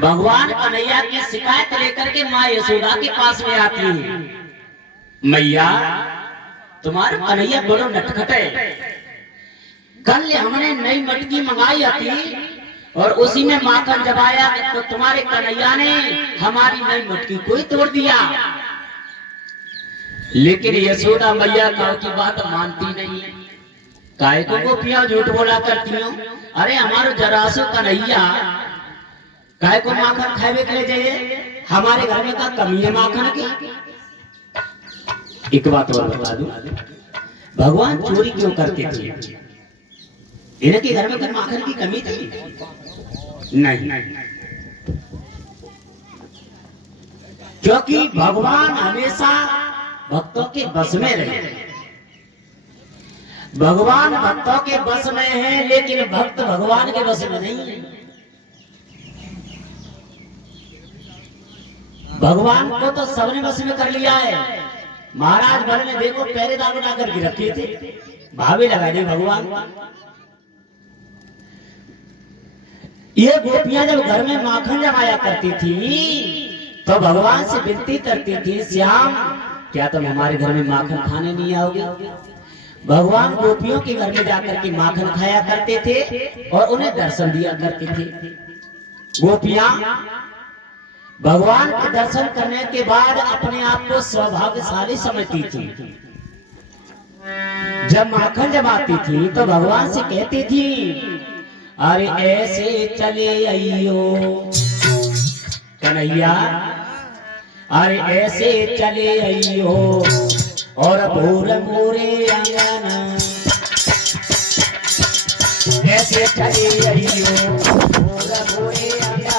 भगवान कन्हैया की शिकायत लेकर के माँ यशोदा के पास में आती है। मैया, तुम्हारा कन्हैया बड़ो नटखट है। कल हमने नई मटकी मंगाई थी और उसी में माखन जमाया तो तुम्हारे कन्हैया ने हमारी नई मटकी को ही तोड़ दिया। लेकिन यशोदा मैया कहो की बात मानती नहीं। काहे को गोपियां झूठ बोला करती हो? अरे हमारो जरासो कन्हैया काहे को माखन खावे के लिए जाइए? हमारे घर में का कमी है माखन की? एक बात और बता दूं, भगवान चोरी क्यों करते थे? इनके घर में माखन की कमी थी? नहीं, क्योंकि भगवान हमेशा भक्तों के बस में रहे। भगवान भक्तों के बस में है, लेकिन भक्त भगवान के बस में नहीं है। भगवान को तो सबने बस में कर लिया है। महाराज भर में देखो पहरेदार बना करके रखे थे, भावे लगा दी भगवान। ये गोपियां जब घर में माखन जमाया करती थी तो भगवान से विनती करती थी, श्याम क्या तुम हमारे घर में माखन खाने नहीं आओगे? भगवान गोपियों के घर में जाकर के माखन खाया करते थे और उन्हें दर्शन दिया करते थे। गोपियां भगवान के दर्शन करने के बाद अपने आप को सौभाग्यशाली समझती थी। जब माखन जमाती थी तो भगवान से कहती थी, अरे ऐसे चले आइयो कन्हैया, अरे ऐसे चले आइयो और भोर मोरे अंगना, ऐसे चले आइयो भोर मोरे अंगना।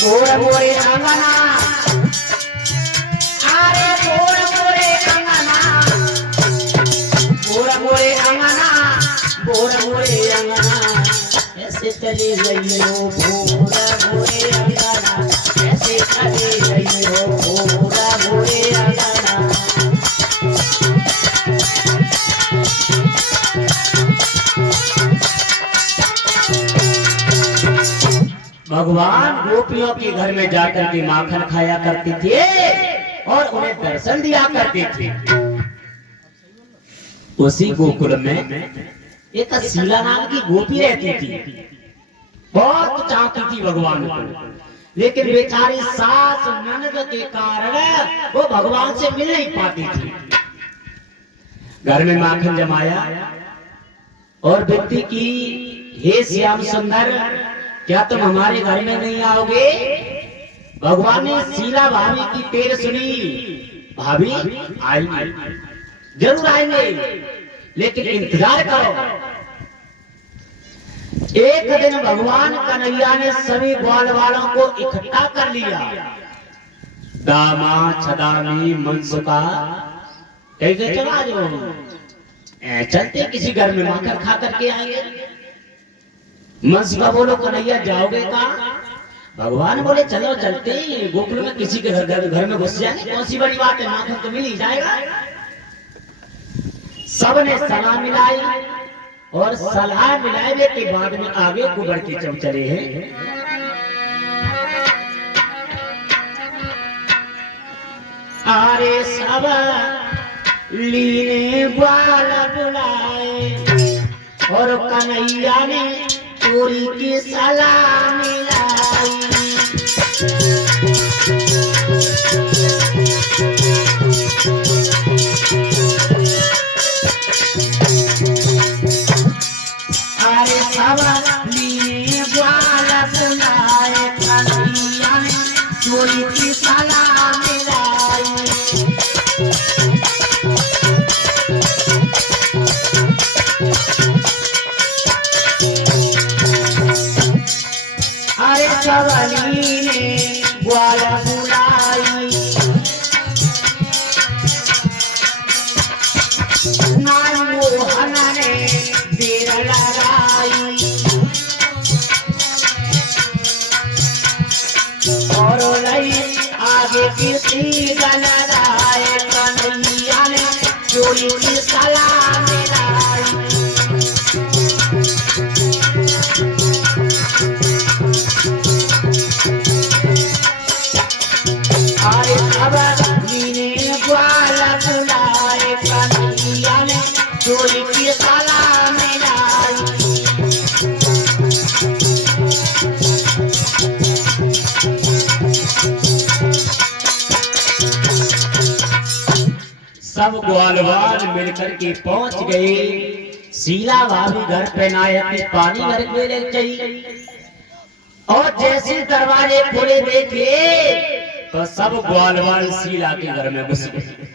भोर मोरे अंगना, अरे भोर मोरे अंगना, भोर मोरे अंगना, भोर मोरे अंगना, ऐसे चले जाइयो भोर मोरे अंगना, ऐसे चले जाइयो भोर मोरे अंगना। भगवान गोपियों के घर में जाकर के माखन खाया करते थे और उन्हें दर्शन दिया करते थे। उसी गोकुल में एक शीला नाम की गोपी रहती थी। बहुत चाहती थी भगवान को, लेकिन बेचारी सास ननद के कारण वो भगवान से मिल नहीं पाती थी। घर में माखन जमाया और विनती की, हे श्याम सुंदर क्या तुम हमारे घर में नहीं आओगे? भगवान ने शीला भाभी की टेर सुनी, भाभी आएंगे, जरूर आएंगे, लेकिन इंतजार करो। एक दिन भगवान कन्हैया ने सभी ग्वाल वालों को इकट्ठा कर लिया। दामा छदामी मनसुका कैसे चला जो चलते किसी घर में माखन खा करके आएंगे। मनसुका बोलो, कन्हैया जाओगे कहाँ? भगवान बोले चलो चलते, गोकुल में किसी के घर में घुस जाएंगे, कौन सी बड़ी बात है, माखन तो मिल ही जाएगा। सबने सलाह मिलाई और सलाह मिलाने के बाद में आगे को बढ़ के चल चले हैं। अरे सब लीने ग्वाल बुलाए और कन्हैया ने चोरी की सलाह मिलाई। अरे सब लिए ग्वाल बुलाए, कन्हैया ने चोरी की सलाह मिलाई। अरे सबली ने ग्वाल बुलाई, नान मोहन ने देर लगाई और लई आगे की गलराई। सब ग्वालवाल मिलकर के पहुंच गए। शीला भाभी घर पे ना आती, पानी घर में ले चाहिए। और जैसे दरवाजे खोले देखे तो सब ग्वालवाल शीला के घर में घुस गए।